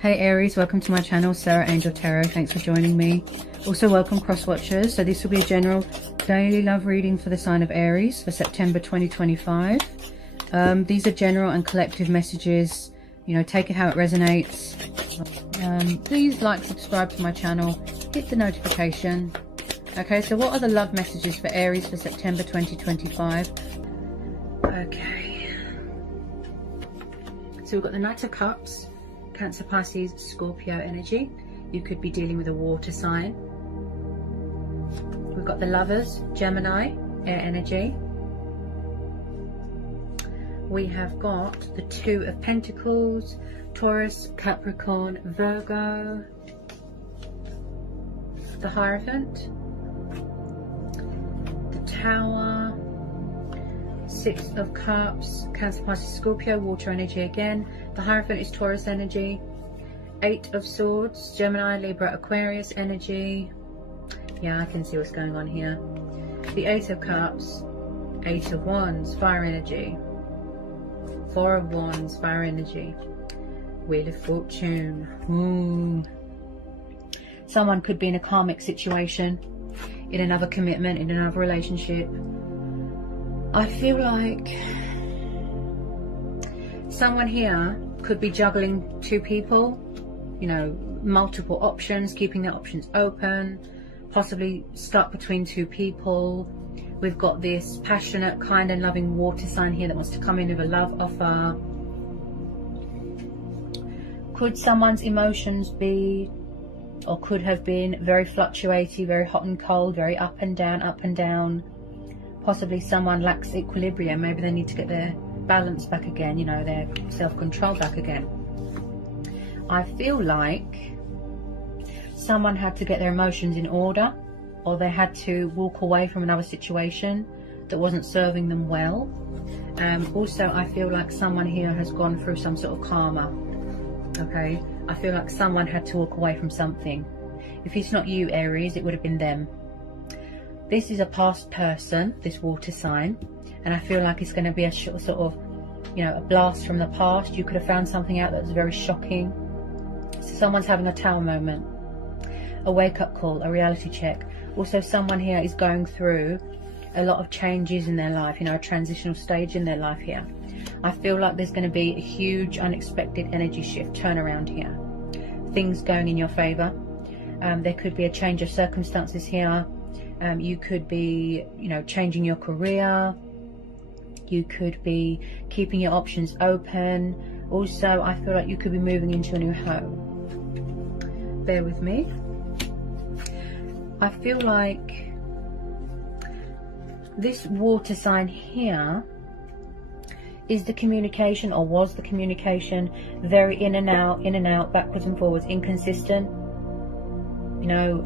Hey Aries, welcome to my channel, Sarah Angel Tarot. Thanks for joining me. Also welcome cross watchers. So this will be a general daily love reading for the sign of Aries for September 2025. These are general and collective messages. You know, take it how it resonates. Please like, subscribe to my channel, hit the notification. Okay, so what are the love messages for Aries for September 2025? Okay, so we've got the Knight of Cups, Cancer, Pisces, Scorpio energy. You could be dealing with a water sign. We've got the Lovers, Gemini, air energy. We have got the Two of Pentacles, Taurus, Capricorn, Virgo. The Hierophant, the Tower, Six of Cups, Cancer, Pisces, Scorpio, water energy again. The Hierophant is Taurus energy. Eight of Swords, Gemini, Libra, Aquarius energy. Yeah, I can see what's going on here. The Eight of Cups, Eight of Wands, fire energy. Four of Wands, fire energy. Wheel of Fortune. Someone could be in a karmic situation, in another commitment, in another relationship. I feel like someone here could be juggling two people, you know, multiple options, keeping their options open, possibly stuck between two people. We've got this passionate, kind and loving water sign here that wants to come in with a love offer. Could someone's emotions be, or could have been, very fluctuating, very hot and cold, very up and down, up and down. Possibly someone lacks equilibrium. Maybe they need to get their balance back again, you know, their self-control back again. I feel like someone had to get their emotions in order, or they had to walk away from another situation that wasn't serving them well. Also, I feel like someone here has gone through some sort of karma. Okay, I feel like someone had to walk away from something. If it's not you, Aries, it would have been them. This is a past person, this water sign, and I feel like it's going to be a sort of, you know, a blast from the past. You could have found something out that was very shocking. So someone's having a tower moment, a wake-up call, a reality check. Also, someone here is going through a lot of changes in their life, you know, a transitional stage in their life here. I feel like there's going to be a huge unexpected energy shift, turnaround here. Things going in your favor. There could be a change of circumstances here. You could be, you know, changing your career. You could be keeping your options open. Also, I feel like you could be moving into a new home. Bear with me. I feel like this water sign here is the communication, or was the communication, very in and out, backwards and forwards, inconsistent. You know,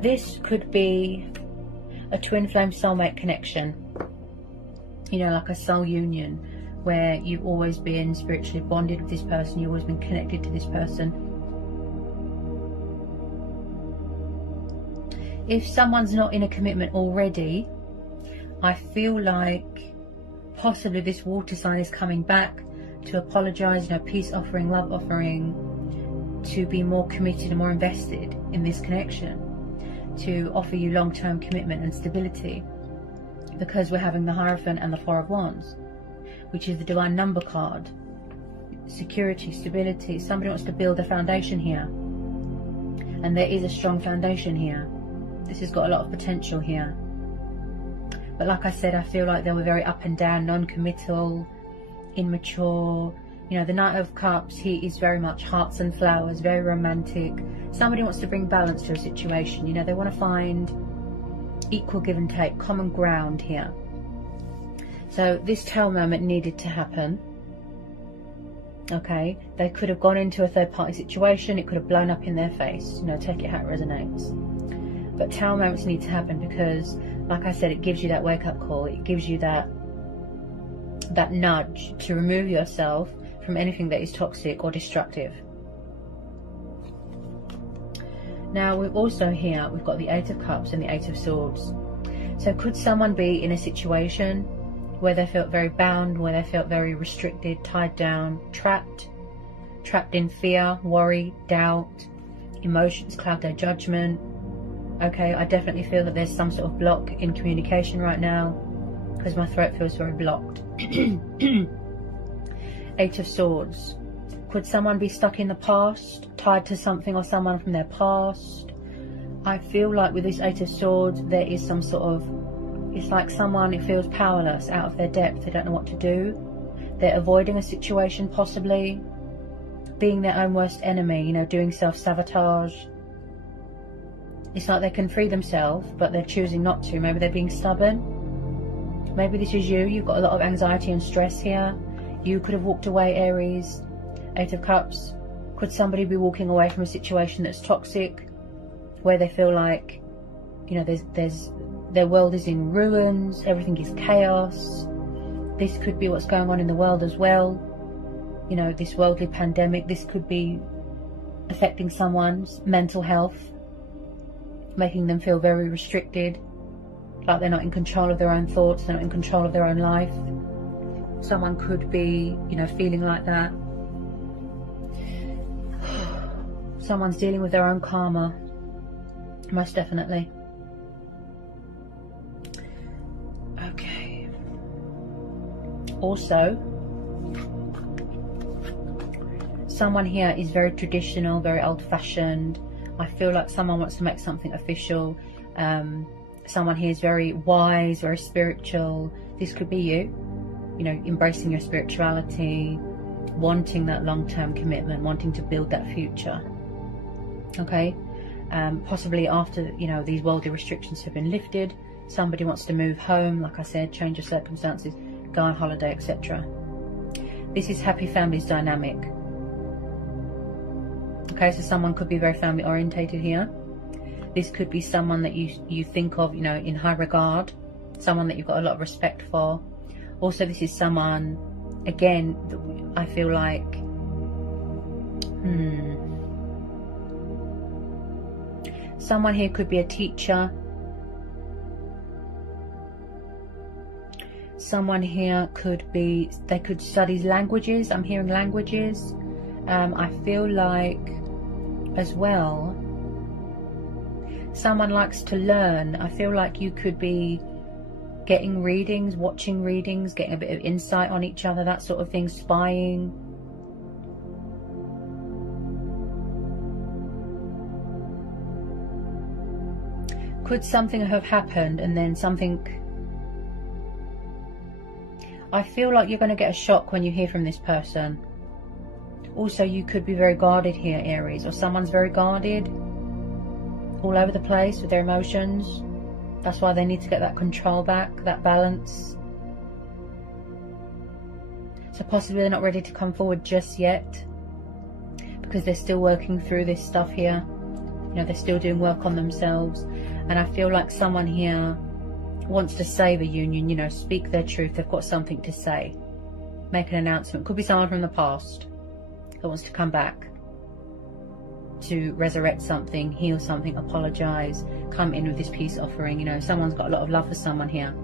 this could be a twin flame soulmate connection, you know, like a soul union, where you've always been spiritually bonded with this person, you've always been connected to this person. If someone's not in a commitment already, I feel like possibly this water sign is coming back to apologize, you know, peace offering, love offering, to be more committed and more invested in this connection, to offer you long-term commitment and stability, because we're having the Hierophant and the Four of Wands, which is the divine number card. Security, stability. Somebody wants to build a foundation here, and there is a strong foundation here. This has got a lot of potential here, but like I said, I feel like they were very up and down, non-committal, immature. You know, the Knight of Cups, he is very much hearts and flowers, very romantic. Somebody wants to bring balance to a situation. You know, they want to find equal give and take, common ground here. So this tower moment needed to happen. Okay, they could have gone into a third-party situation. It could have blown up in their face. You know, take it how it resonates. But tower moments need to happen because, like I said, it gives you that wake-up call. It gives you that nudge to remove yourself from anything that is toxic or destructive. Now we've also here, we've got the Eight of Cups and the Eight of Swords. So could someone be in a situation where they felt very bound, where they felt very restricted, tied down, trapped in fear, worry, doubt, emotions cloud their judgment. Okay, I definitely feel that there's some sort of block in communication right now, because my throat feels very blocked. Eight of Swords. Could someone be stuck in the past, tied to something or someone from their past? I feel like with this Eight of Swords, there is some sort of, it's like someone, it feels powerless, out of their depth, they don't know what to do. They're avoiding a situation, possibly being their own worst enemy, you know, doing self-sabotage. It's like they can free themselves, but they're choosing not to. Maybe they're being stubborn. Maybe this is you. You've got a lot of anxiety and stress here. You could have walked away, Aries. Eight of Cups. Could somebody be walking away from a situation that's toxic, where they feel like, you know, their world is in ruins, everything is chaos. This could be what's going on in the world as well. You know, this worldly pandemic, this could be affecting someone's mental health, making them feel very restricted, like they're not in control of their own thoughts, they're not in control of their own life. Someone could be, you know, feeling like that. Someone's dealing with their own karma, most definitely. Okay. Also, someone here is very traditional, very old-fashioned. I feel like someone wants to make something official. Someone here is very wise, very spiritual. This could be you, you know, embracing your spirituality, wanting that long-term commitment, wanting to build that future. Okay, possibly after, you know, these worldly restrictions have been lifted, somebody wants to move home, like I said, change of circumstances, go on holiday, etc. This is happy families dynamic. Okay, so someone could be very family orientated here. This could be someone that you think of, you know, in high regard, someone that you've got a lot of respect for. Also, this is someone, again, I feel like, someone here could be a teacher. Someone here could be, they could study languages. I'm hearing languages. I feel like, as well, someone likes to learn. I feel like you could be getting readings, watching readings, getting a bit of insight on each other, that sort of thing, spying. Could something have happened and then something... I feel like you're going to get a shock when you hear from this person. Also, you could be very guarded here, Aries, or someone's very guarded, all over the place with their emotions. That's why they need to get that control back, that balance. So possibly they're not ready to come forward just yet, because they're still working through this stuff here. You know, they're still doing work on themselves. And I feel like someone here wants to save a union, you know, speak their truth. They've got something to say, make an announcement. Could be someone from the past that wants to come back to resurrect something, heal something, apologize, come in with this peace offering. You know, someone's got a lot of love for someone here,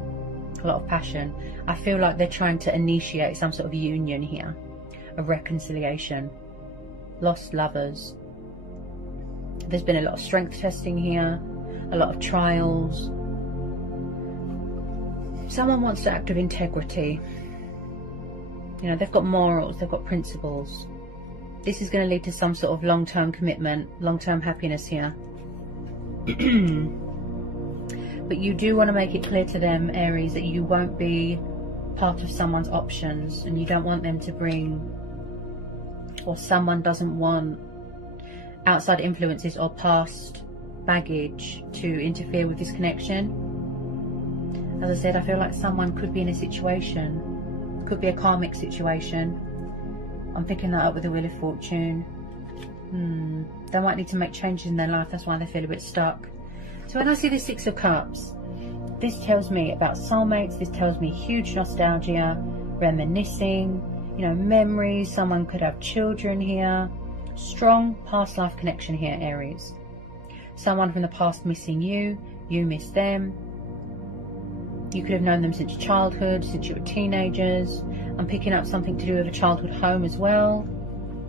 a lot of passion. I feel like they're trying to initiate some sort of union here, a reconciliation. Lost lovers. There's been a lot of strength testing here, a lot of trials. Someone wants to act with integrity. You know, they've got morals, they've got principles. This is going to lead to some sort of long-term commitment, long-term happiness here. But you do want to make it clear to them, Aries, that you won't be part of someone's options, and you don't want them to bring, or someone doesn't want outside influences or past baggage to interfere with this connection. As I said, I feel like someone could be in a situation, could be a karmic situation. I'm picking that up with the Wheel of Fortune. They might need to make changes in their life. That's why they feel a bit stuck. So when I see the Six of Cups, this tells me about soulmates. This tells me huge nostalgia, reminiscing, you know, memories. Someone could have children here. Strong past life connection here, Aries. Someone from the past missing you. You miss them. You could have known them since childhood, since you were teenagers. I'm picking up something to do with a childhood home as well.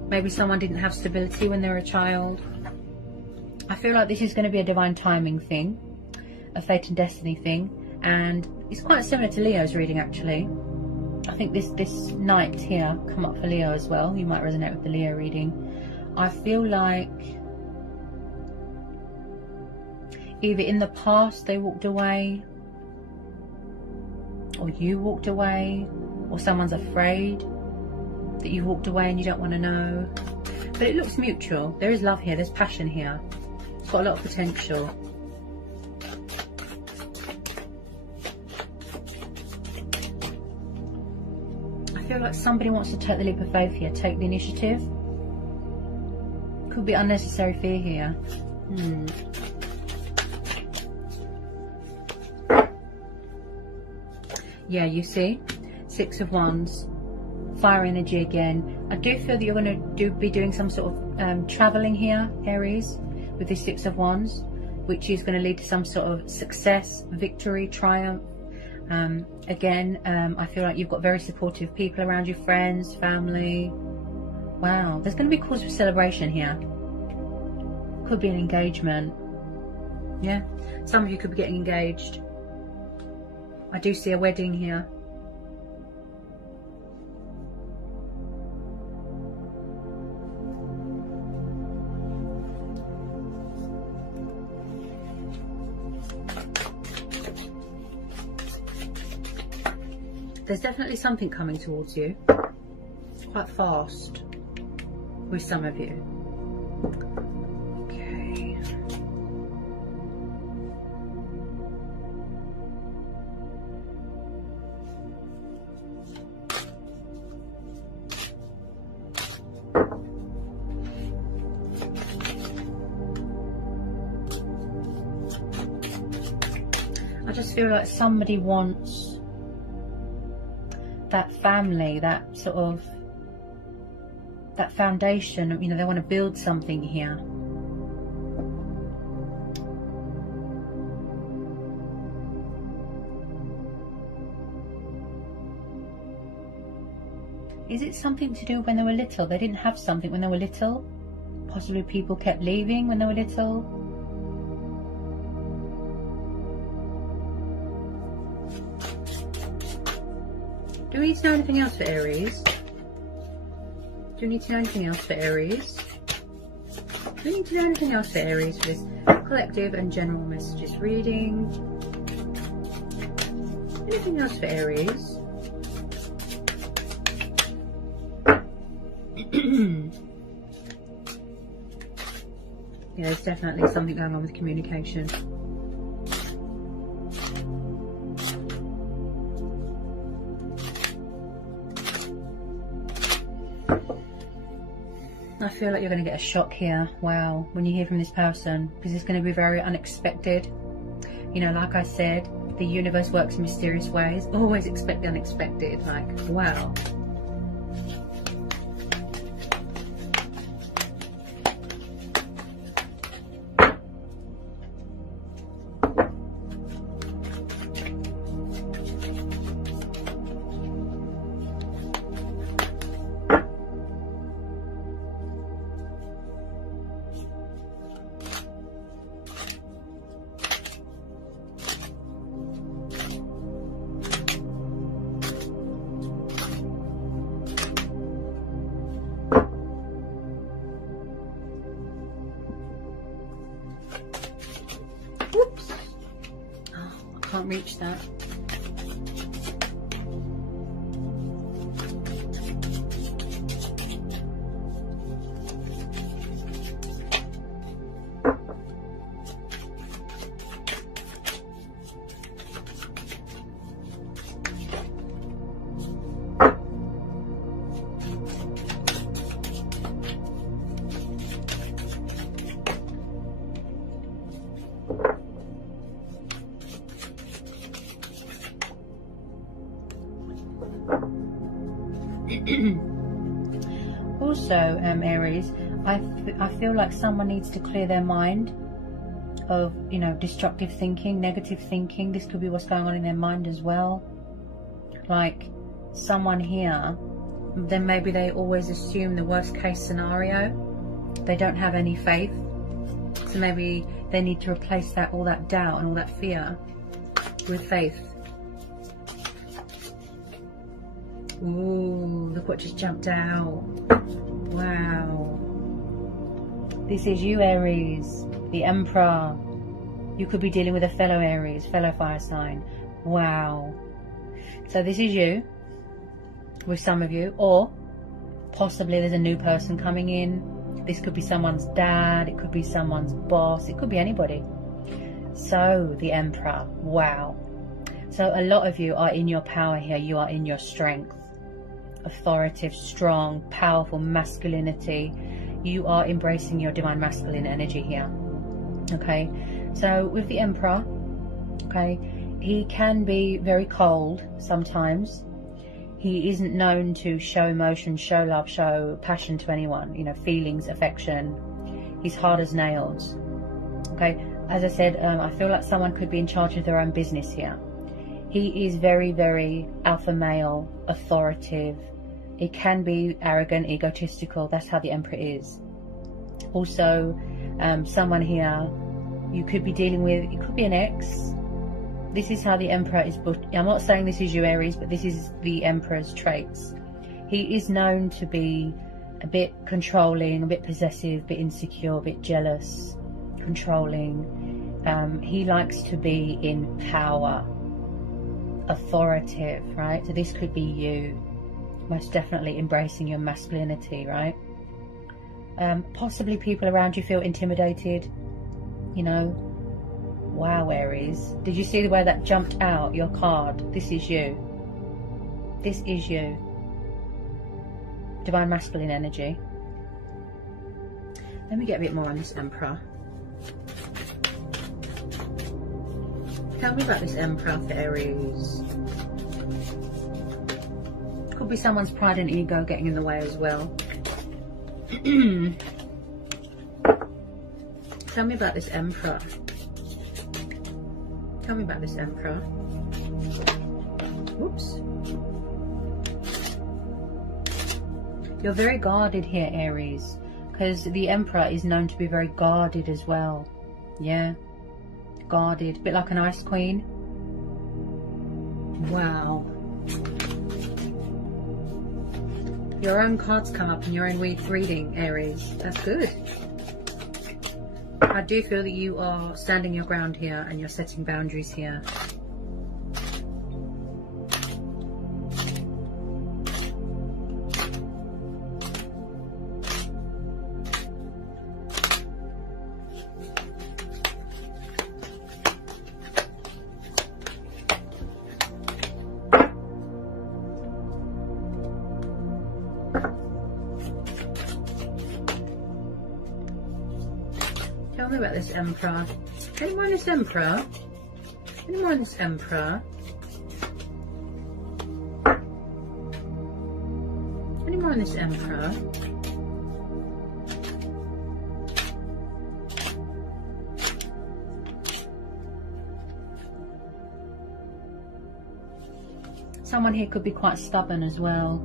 Maybe someone didn't have stability when they were a child. I feel like this is going to be a divine timing thing, a fate and destiny thing, and it's quite similar to Leo's reading actually. I think this knight here come up for Leo as well. You might resonate with the Leo reading. I feel like either in the past they walked away, or you walked away, or someone's afraid that you walked away and you don't want to know. But it looks mutual. There is love here, there's passion here. It's got a lot of potential. I feel like somebody wants to take the leap of faith here, take the initiative. Could be unnecessary fear here. Yeah, you see, 6 of Wands, fire energy again. I do feel that you're going to be doing some sort of traveling here, Aries, with this 6 of Wands, which is going to lead to some sort of success, victory, triumph. Again, I feel like you've got very supportive people around you, friends, family. Wow, there's going to be cause for celebration here. Could be an engagement. Yeah, some of you could be getting engaged. I do see a wedding here. There's definitely something coming towards you, quite fast, with some of you. Okay. I just feel like somebody wants that family, that sort of, that foundation, you know, they want to build something here. Is it something to do when they were little? They didn't have something when they were little? Possibly people kept leaving when they were little? Do we need to know anything else for Aries? Do we need to know anything else for Aries? Do we need to know anything else for Aries for this collective and general messages reading? Anything else for Aries? Yeah, there's definitely something going on with communication. I feel like you're going to get a shock here, wow, when you hear from this person, because it's going to be very unexpected. You know, like I said, the universe works in mysterious ways. Always expect the unexpected, like, wow. Whoops. Oh, I can't reach that. Also, Aries, I feel like someone needs to clear their mind. of, you know, destructive thinking, negative thinking. This could be what's going on in their mind as well. Like someone here, then maybe they always assume the worst case scenario. They don't have any faith. So maybe they need to replace that, all that doubt and all that fear, with faith. Ooh, look what just jumped out. Wow. This is you, Aries, the Emperor. You could be dealing with a fellow Aries, fellow fire sign. Wow. So this is you, with some of you, or possibly there's a new person coming in. This could be someone's dad, it could be someone's boss, it could be anybody. So the Emperor, wow. So a lot of you are in your power here. You are in your strength, authoritative, strong, powerful masculinity. You are embracing your divine masculine energy here. Okay, so with the Emperor, okay, he can be very cold sometimes. He isn't known to show emotion, show love, show passion to anyone, you know, feelings, affection. He's hard as nails. Okay, as I said, I feel like someone could be in charge of their own business here. He is very, very alpha male, authoritative. It can be arrogant, egotistical. That's how the Emperor is. Also, someone here you could be dealing with, it could be an ex. This is how the Emperor is. I'm not saying this is you, Aries, but this is the Emperor's traits. He is known to be a bit controlling, a bit possessive, a bit insecure, a bit jealous, controlling. He likes to be in power, authoritative, right? So this could be you, most definitely embracing your masculinity, right? Possibly people around you feel intimidated, you know. Wow, Aries, did you see the way that jumped out, your card? This is you. This is you. Divine masculine energy. Let me get a bit more on this Emperor. Tell me about this Emperor for Aries. Could be someone's pride and ego getting in the way as well. Tell me about this Emperor. Tell me about this Emperor. Whoops. You're very guarded here, Aries, because the Emperor is known to be very guarded as well. Yeah, guarded, a bit like an ice queen. Wow. Your own cards come up in your own reading, Aries. That's good. I do feel that you are standing your ground here and you're setting boundaries here. Tell me about this Emperor. Any more on this Emperor? Any more on this Emperor? Any more on this Emperor? Someone here could be quite stubborn as well.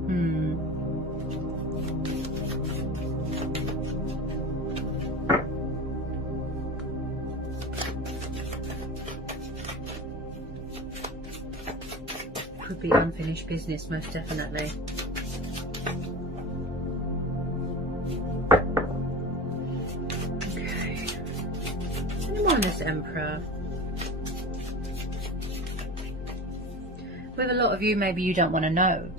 Could be unfinished business, most definitely. Okay. Any more on this Emperor? With a lot of you, maybe you don't want to know.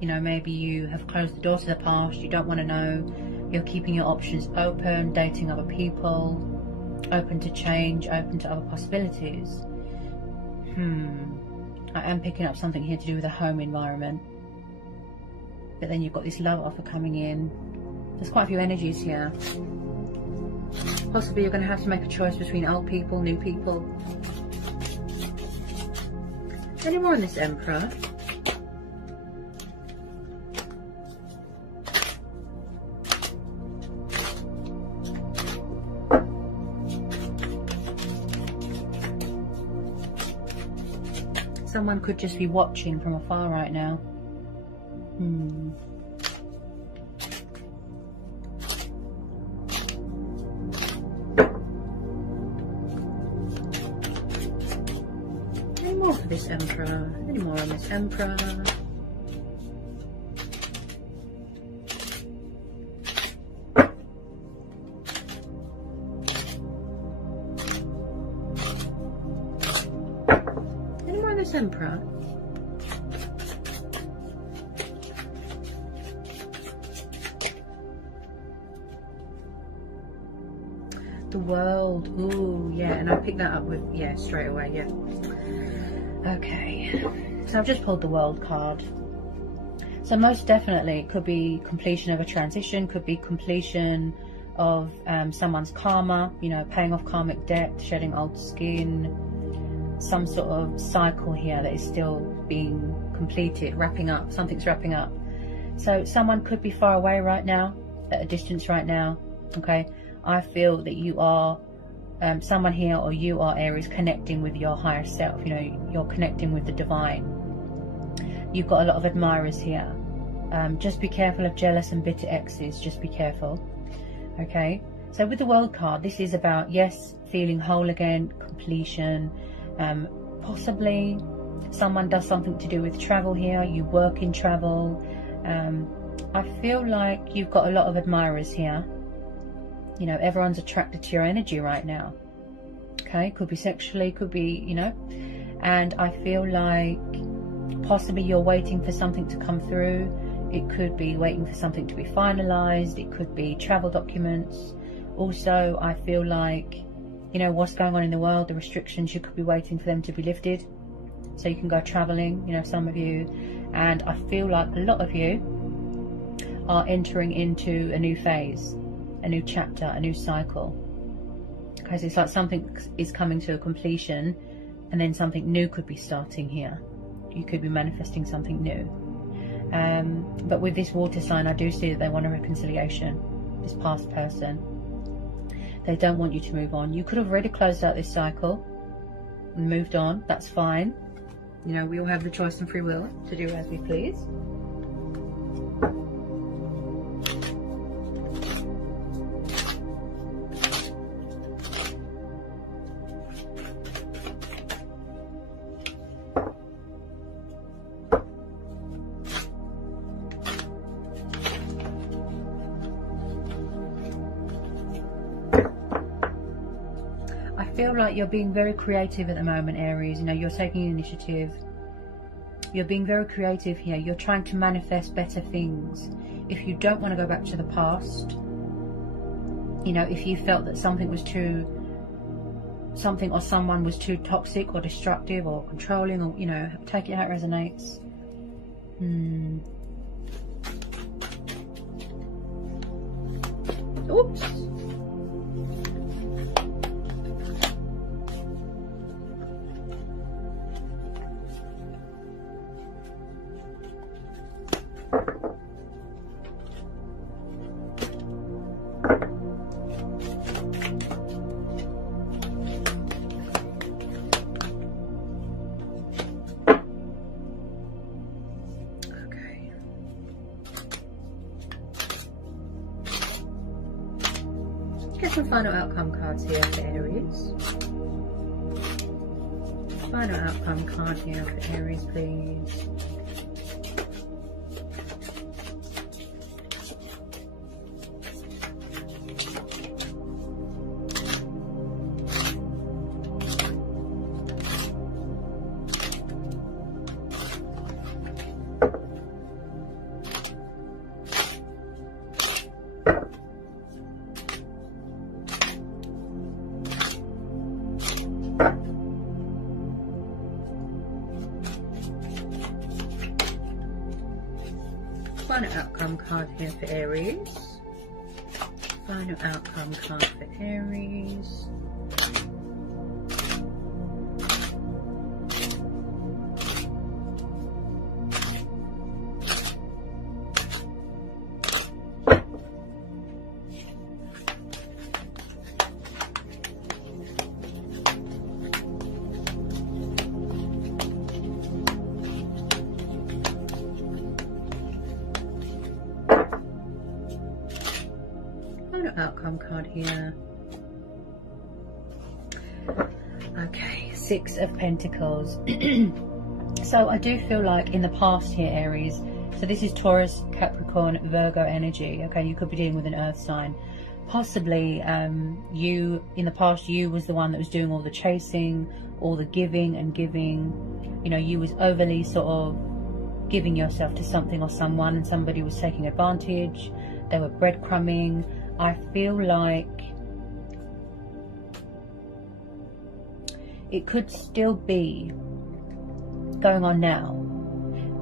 You know, maybe you have closed the door to the past, you don't want to know. You're keeping your options open, dating other people, open to change, open to other possibilities. I am picking up something here to do with a home environment. But then you've got this love offer coming in. There's quite a few energies here. Possibly you're going to have to make a choice between old people, new people. Any more on this Emperor? Someone could just be watching from afar right now. Any more for this Emperor? Any more on this Emperor? Any more on this Emperor? The World. Ooh, yeah, and I picked that up with, yeah, straight away, yeah. Okay, so I've just pulled the World card. So most definitely it could be completion of a transition, could be completion of someone's karma, you know, paying off karmic debt, shedding old skin, some sort of cycle here that is still being completed, wrapping up, something's wrapping up. So someone could be far away right now, at a distance right now, okay? I feel that you are someone here, or you are Aries, connecting with your higher self. You know, you're connecting with the divine. You've got a lot of admirers here. Just be careful of jealous and bitter exes. Just be careful. Okay. So with the World card, this is about, yes, feeling whole again, completion. Possibly someone does something to do with travel here. You work in travel. I feel like you've got a lot of admirers here. You know, everyone's attracted to your energy right now. Okay, could be sexually, could be, you know. And I feel like possibly you're waiting for something to come through. It could be waiting for something to be finalized. It could be travel documents. Also, I feel like, you know, what's going on in the world, the restrictions, you could be waiting for them to be lifted so you can go traveling, you know, some of you. And I feel like a lot of you are entering into a new phase, a new chapter, a new cycle. Because it's like something is coming to a completion and then something new could be starting here. You could be manifesting something new. But with this water sign, I do see that they want a reconciliation. This past person, they don't want you to move on. You could have already closed out this cycle and moved on. That's fine. You know, we all have the choice and free will to do as we please. Feel like you're being very creative at the moment, Aries. You know, you're taking initiative. You're being very creative here. You're trying to manifest better things. If you don't want to go back to the past, you know, if you felt that something was too, something or someone was too toxic or destructive or controlling, or, you know, take it how it resonates. Oops. Get some final outcome cards here for Aries. Final outcome card here for Aries, please. Final outcome card here for Aries. Final outcome card for Aries. final outcome card here. Okay, Six of Pentacles. So I do feel like in the past here, Aries, so this is Taurus, Capricorn, Virgo energy. Okay, you could be dealing with an earth sign. Possibly you, in the past, you was the one that was doing all the chasing, all the giving and giving. You know, you was overly sort of giving yourself to something or someone, and somebody was taking advantage. They were breadcrumbing. I feel like it could still be going on now.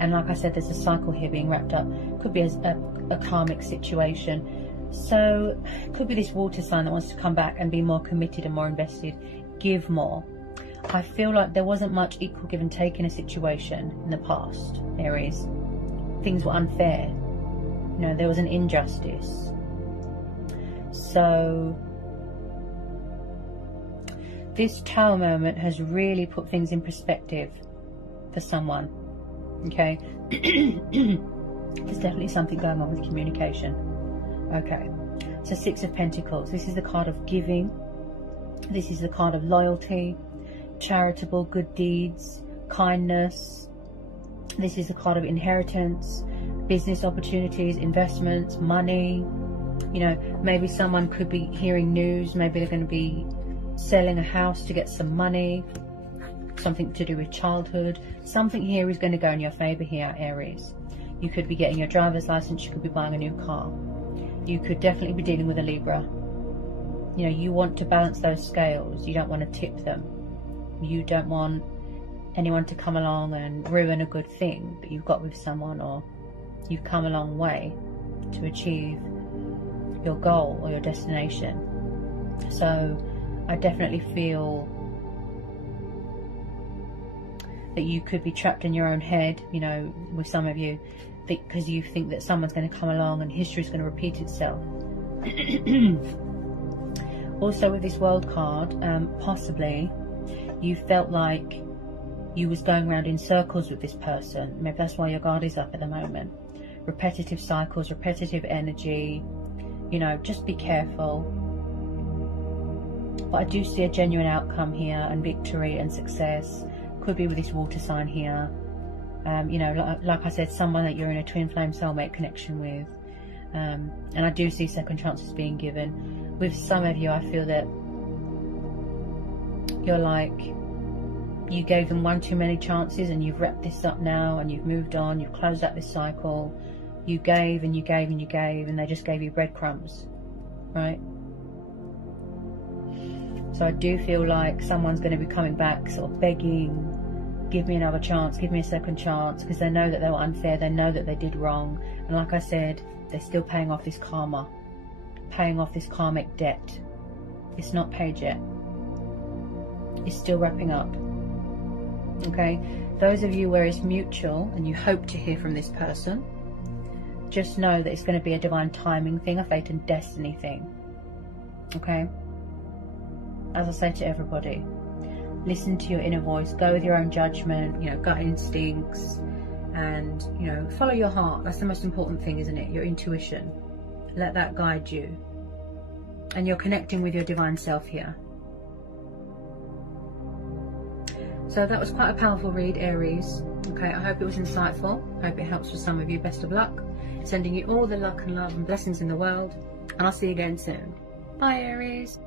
And like I said, there's a cycle here being wrapped up. Could be a karmic situation. So it could be this water sign that wants to come back and be more committed and more invested. Give more. I feel like there wasn't much equal give and take in a situation in the past, Aries. Things were unfair. You know, there was an injustice. So this Tower moment has really put things in perspective for someone. Okay. There's definitely something going on with communication. Okay, so Six of Pentacles. This is the card of giving. This is the card of loyalty, charitable good deeds, kindness. This is the card of inheritance, business opportunities, investments, money. You know, maybe someone could be hearing news. Maybe they're going to be selling a house to get some money. Something to do with childhood. Something here is going to go in your favor here, Aries. You could be getting your driver's license. You could be buying a new car. You could definitely be dealing with a Libra. You know, you want to balance those scales. You don't want to tip them. You don't want anyone to come along and ruin a good thing that you've got with someone, or you've come a long way to achieve your goal or your destination. So I definitely feel that you could be trapped in your own head, you know, with some of you, because you think that someone's going to come along and history is going to repeat itself. Also with this World card, possibly you felt like you was going around in circles with this person. Maybe that's why your guard is up at the moment. Repetitive cycles, repetitive energy, you know, just be careful. But I do see a genuine outcome here, and victory and success. Could be with this water sign here. You know, like I said, someone that you're in a twin flame soulmate connection with. And I do see second chances being given. With some of you, I feel that you're like, you gave them one too many chances, and you've wrapped this up now, and you've moved on, you've closed out this cycle. You gave and you gave and you gave, and they just gave you breadcrumbs, right? So I do feel like someone's going to be coming back, sort of begging, give me another chance, give me a second chance, because they know that they were unfair, they know that they did wrong. And like I said, they're still paying off this karma, paying off this karmic debt. It's not paid yet. It's still wrapping up. Okay, those of you where it's mutual and you hope to hear from this person, just know that it's going to be a divine timing thing, a fate and destiny thing. Okay, as I say to everybody, listen to your inner voice, go with your own judgment, you know, gut instincts, and, you know, follow your heart. That's the most important thing, isn't it? Your intuition. Let that guide you. And you're connecting with your divine self here. So that was quite a powerful read, Aries. Okay, I hope it was insightful. I hope it helps for some of you. Best of luck. Sending you all the luck and love and blessings in the world. And I'll see you again soon. Bye, Aries.